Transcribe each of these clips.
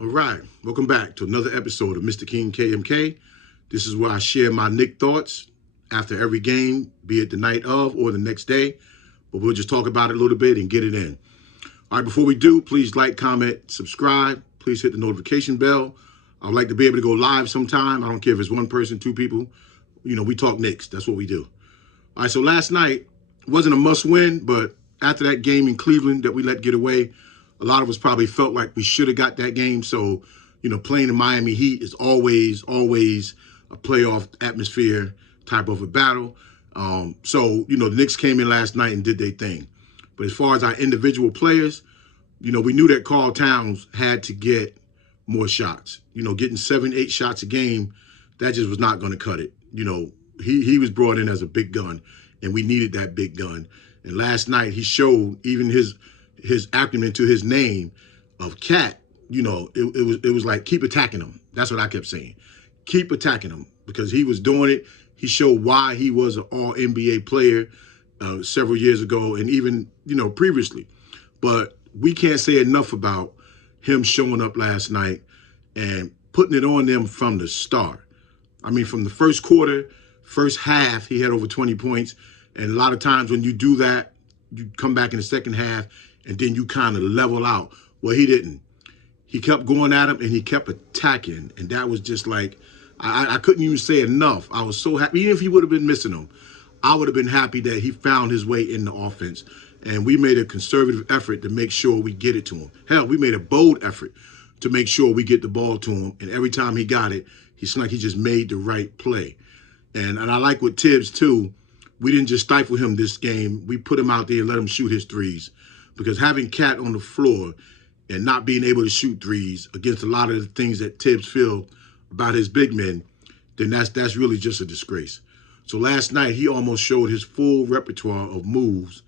All right, welcome back to another episode of Mr. King KMK. This is where I share my Knick thoughts after every game, be it the night of or the next day. But we'll just talk about it a little bit and get it in. All right, before we do, please like, comment, subscribe. Please hit the notification bell. I'd like to be able to go live sometime. I don't care if it's one person, two people. You know, we talk Knicks. That's what we do. All right, so last night wasn't a must win, but after that game in Cleveland that we let get away, a lot of us probably felt like we should have got that game. So, you know, playing the Miami Heat is always a playoff atmosphere type of a battle. So, you know, the Knicks came in last night and did their thing. But as far as our individual players, you know, we knew that Karl Towns had to get more shots. You know, getting 7, 8 shots a game, that just was not going to cut it. You know, he was brought in as a big gun, and we needed that big gun. And last night he showed even his acumen to his name of Cat. You know, it was like keep attacking him. That's what I kept saying. Keep attacking him because he was doing it. He showed why he was an all NBA player several years ago and even, you know, previously. But we can't say enough about him showing up last night and putting it on them from the start. I mean, from the first quarter, first half, he had over 20 points. And a lot of times when you do that, you come back in the second half and then you kind of level out. Well, he didn't. He kept going at him and he kept attacking. And that was just like, I couldn't even say enough. I was so happy. Even if he would have been missing him, I would have been happy that he found his way in the offense. And we made a conservative effort to make sure we get it to him. Hell, we made a bold effort to make sure we get the ball to him. And every time he got it, he seemed like he just made the right play. And I like with Tibbs, too. We didn't just stifle him this game. We put him out there and let him shoot his threes. Because having Cat on the floor and not being able to shoot threes against a lot of the things that Tibbs feel about his big men, then that's really just a disgrace. So last night, he almost showed his full repertoire of moves,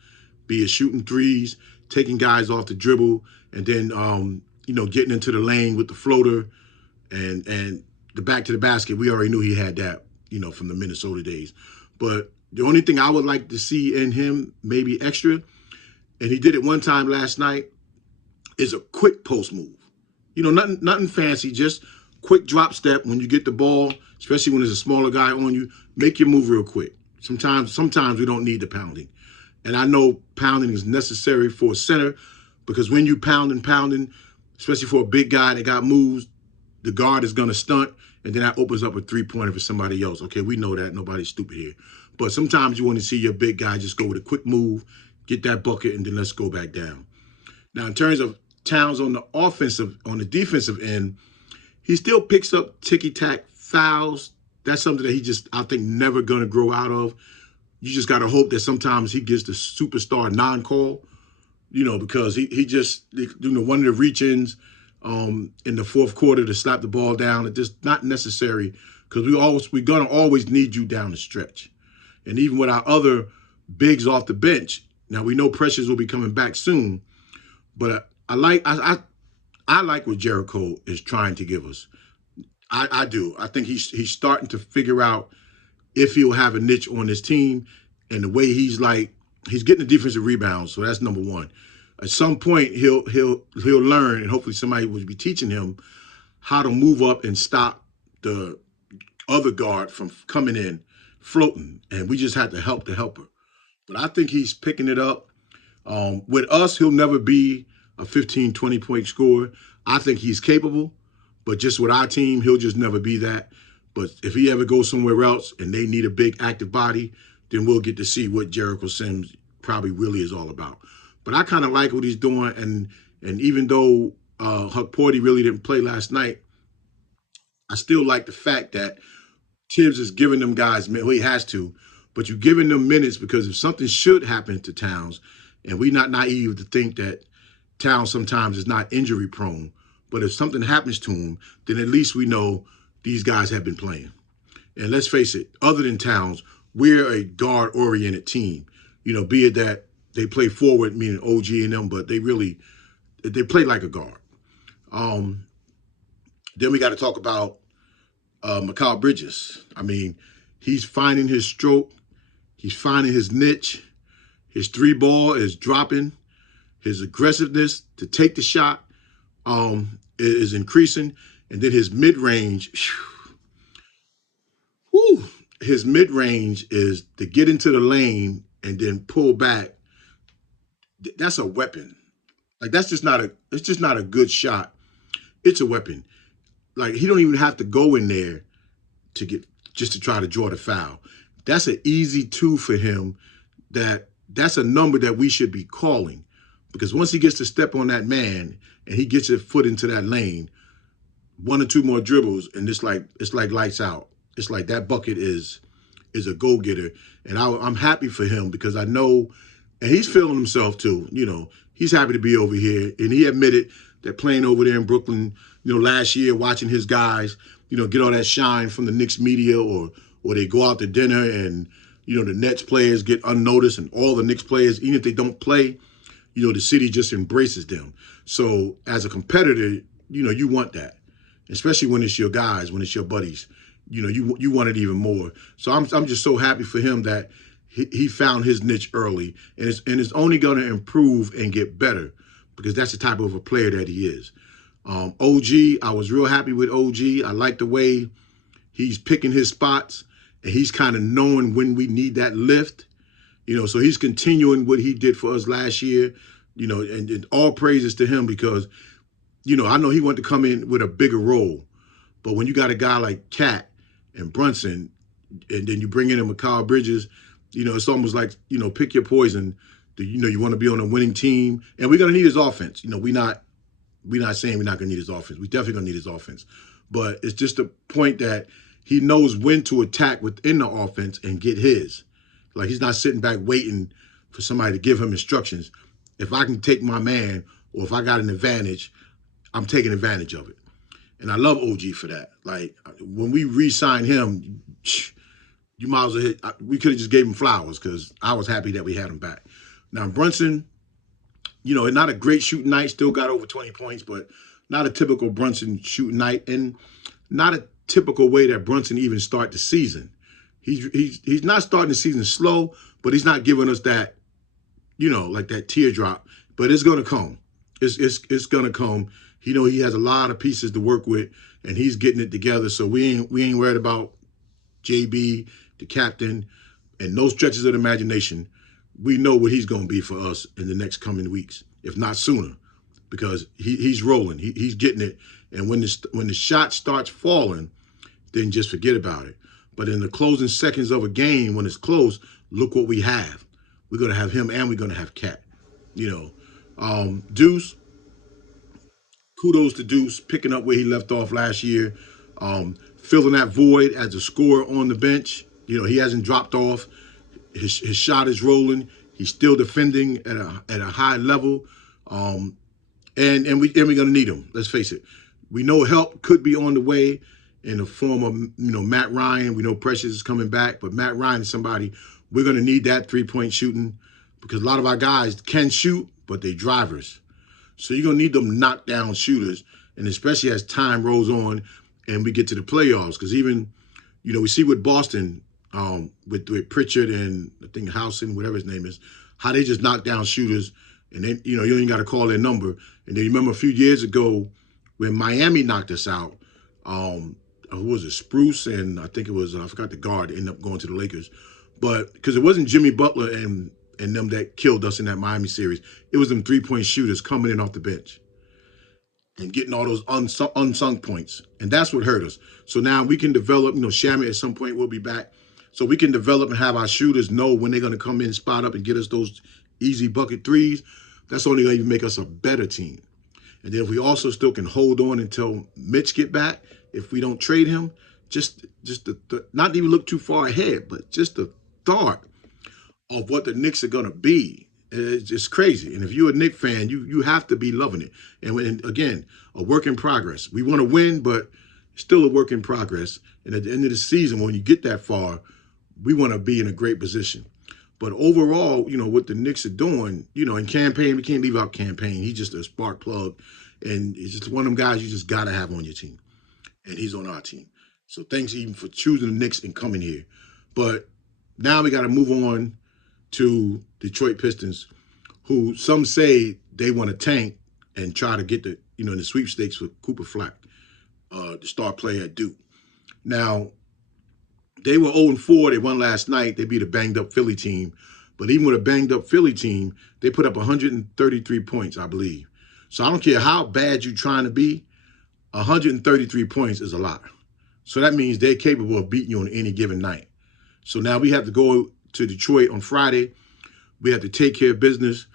be it shooting threes, taking guys off the dribble, and then, you know, getting into the lane with the floater and the back to the basket. We already knew he had that, you know, from the Minnesota days. But the only thing I would like to see in him, maybe extra, and he did it one time last night, is a quick post move. You know, nothing fancy, just quick drop step when you get the ball, especially when there's a smaller guy on you, make your move real quick. Sometimes we don't need the pounding. And I know pounding is necessary for a center because when you pounding, especially for a big guy that got moves, the guard is going to stunt, and then that opens up a three-pointer for somebody else. Okay, we know that. Nobody's stupid here. But sometimes you want to see your big guy just go with a quick move, get that bucket, and then let's go back down. Now, in terms of Towns on the defensive end, he still picks up ticky-tack fouls. That's something that he just, I think, never going to grow out of. You just got to hope that sometimes he gets the superstar non-call, you know, because he just, you know, one of the reach-ins in the fourth quarter to slap the ball down, it's just not necessary because we're going to always need you down the stretch. And even with our other bigs off the bench, now we know Precious will be coming back soon, but I like what Jericho is trying to give us. I do. I think he's starting to figure out if he'll have a niche on his team, and the way he's getting the defensive rebounds, so that's number one. At some point, he'll learn, and hopefully somebody will be teaching him how to move up and stop the other guard from coming in floating, and we just had to help the helper. But I think he's picking it up. With us, he'll never be a 15, 20-point scorer. I think he's capable, but just with our team, he'll just never be that. But if he ever goes somewhere else and they need a big active body, then we'll get to see what Jericho Sims probably really is all about. But I kind of like what he's doing, and even though Huck Porty really didn't play last night, I still like the fact that Tibbs is giving them guys, well, he has to, but you're giving them minutes because if something should happen to Towns, and we're not naive to think that Towns sometimes is not injury prone, but if something happens to him, then at least we know these guys have been playing. And let's face it, other than Towns, we're a guard-oriented team. You know, be it that they play forward, meaning OG and them, but they play like a guard. Then we got to talk about Mikal Bridges. I mean, he's finding his stroke. He's finding his niche. His three ball is dropping. His aggressiveness to take the shot is increasing, and then his mid range. Whew, his mid range is to get into the lane and then pull back. That's a weapon. Like that's just not a. It's just not a good shot. It's a weapon. Like he don't even have to go in there to get just to try to draw the foul. That's an easy two for him. That's a number that we should be calling, because once he gets to step on that man and he gets his foot into that lane, one or two more dribbles and it's like lights out. It's like that bucket is a go getter, and I'm happy for him because I know, and he's feeling himself too. He's happy to be over here, and he admitted that playing over there in Brooklyn, last year watching his guys, get all that shine from the Knicks media, or they go out to dinner and the Nets players get unnoticed, and all the Knicks players, even if they don't play, the city just embraces them. So as a competitor, you want that, especially when it's your guys, when it's your buddies. You want it even more. So I'm just so happy for him that he found his niche early, and it's only going to improve and get better because that's the type of a player that he is. OG, I was real happy with OG. I like the way he's picking his spots, and he's kind of knowing when we need that lift. So he's continuing what he did for us last year. And all praises to him because, I know he wanted to come in with a bigger role, but when you got a guy like Cat and Brunson, and then you bring in a Mikal Bridges, it's almost like, pick your poison. You want to be on a winning team, and we're gonna need his offense. We're not saying we're not gonna need his offense. We definitely gonna need his offense, but it's just a point that he knows when to attack within the offense and get his. Like he's not sitting back waiting for somebody to give him instructions. If I can take my man, or if I got an advantage, I'm taking advantage of it. And I love OG for that. Like when we re-signed him, you might as well we could have just gave him flowers because I was happy that we had him back. Now Brunson, not a great shooting night, still got over 20 points, but not a typical Brunson shooting night, and not a typical way that Brunson even start the season. He's not starting the season slow, but he's not giving us that, like that teardrop. But it's gonna come. It's gonna come. He has a lot of pieces to work with, and he's getting it together. So we ain't worried about JB, the captain, and no stretches of the imagination. We know what he's going to be for us in the next coming weeks, if not sooner, because he's rolling. He's getting it. And when the shot starts falling, then just forget about it. But in the closing seconds of a game, when it's close, look what we have. We're going to have him, and we're going to have Cat. Deuce, kudos to Deuce, picking up where he left off last year, filling that void as a scorer on the bench. He hasn't dropped off. His shot is rolling. He's still defending at a high level, and we're gonna need him. Let's face it. We know help could be on the way in the form of Matt Ryan. We know Precious is coming back, but Matt Ryan is somebody we're gonna need that 3-point shooting, because a lot of our guys can shoot, but they drivers. So you're gonna need them knockdown shooters, and especially as time rolls on and we get to the playoffs, because even we see with Boston. With Pritchard and I think Howson, whatever his name is, how they just knock down shooters, and then you ain't got to call their number. And then you remember a few years ago when Miami knocked us out. Who was it? Spruce, and I think it was I forgot the guard. Ended up going to the Lakers, but because it wasn't Jimmy Butler and them that killed us in that Miami series, it was them 3-point shooters coming in off the bench and getting all those unsung points, and that's what hurt us. So now we can develop. Shamet at some point will be back. So we can develop and have our shooters know when they're going to come in, spot up, and get us those easy bucket threes. That's only going to even make us a better team. And then if we also still can hold on until Mitch get back, if we don't trade him, just not even look too far ahead, but just the thought of what the Knicks are going to be, it's just crazy. And if you're a Knicks fan, you have to be loving it. And again, a work in progress. We want to win, but still a work in progress. And at the end of the season, when you get that far, we want to be in a great position. But overall, what the Knicks are doing, in campaign, we can't leave out campaign. He's just a spark plug. And he's just one of them guys you just got to have on your team. And he's on our team. So thanks even for choosing the Knicks and coming here. But now we got to move on to Detroit Pistons, who some say they want to tank and try to get the, you know, in the sweepstakes with Cooper Flack, the star player at Duke. Now, they were 0-4. They won last night. They beat a banged-up Philly team. But even with a banged-up Philly team, they put up 133 points, I believe. So I don't care how bad you're trying to be, 133 points is a lot. So that means they're capable of beating you on any given night. So now we have to go to Detroit on Friday. We have to take care of business.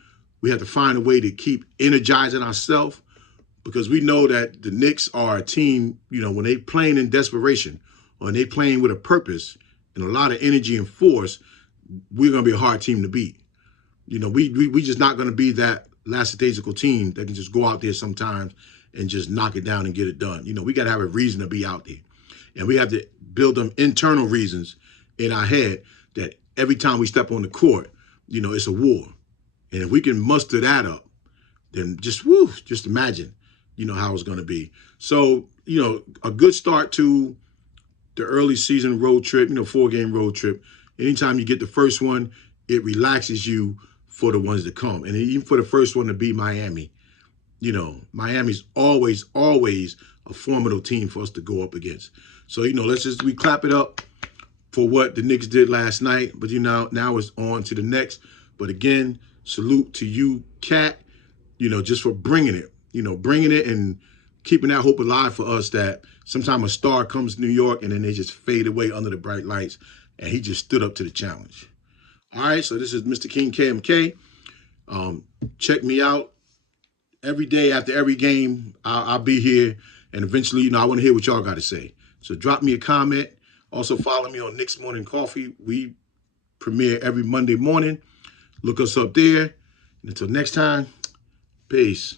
We have to find a way to keep energizing ourselves, because we know that the Knicks are a team, you know, when they playing in desperation or they playing with a purpose and a lot of energy and force, we're going to be a hard team to beat. You know, we just not going to be that lackadaisical team that can just go out there sometimes and just knock it down and get it done. You know, we got to have a reason to be out there. And we have to build them internal reasons in our head that every time we step on the court, you know, it's a war. And if we can muster that up, then just imagine, you know, how it's going to be. So, you know, a good start to the early season road trip, you know, 4-game road trip. Anytime you get the first one, it relaxes you for the ones that come. And even for the first one to be Miami, you know, Miami's always a formidable team for us to go up against. So, you know, we clap it up for what the Knicks did last night. But, you know, now it's on to the next. But again, salute to you, Cat, you know, just for bringing it, and keeping that hope alive for us that sometime a star comes to New York and then they just fade away under the bright lights. And he just stood up to the challenge. All right, so this is Mr. King KMK. Check me out every day after every game. I'll be here. And eventually, you know, I want to hear what y'all got to say. So drop me a comment. Also follow me on Knicks Morning Coffee. We premiere every Monday morning. Look us up there. And until next time, peace.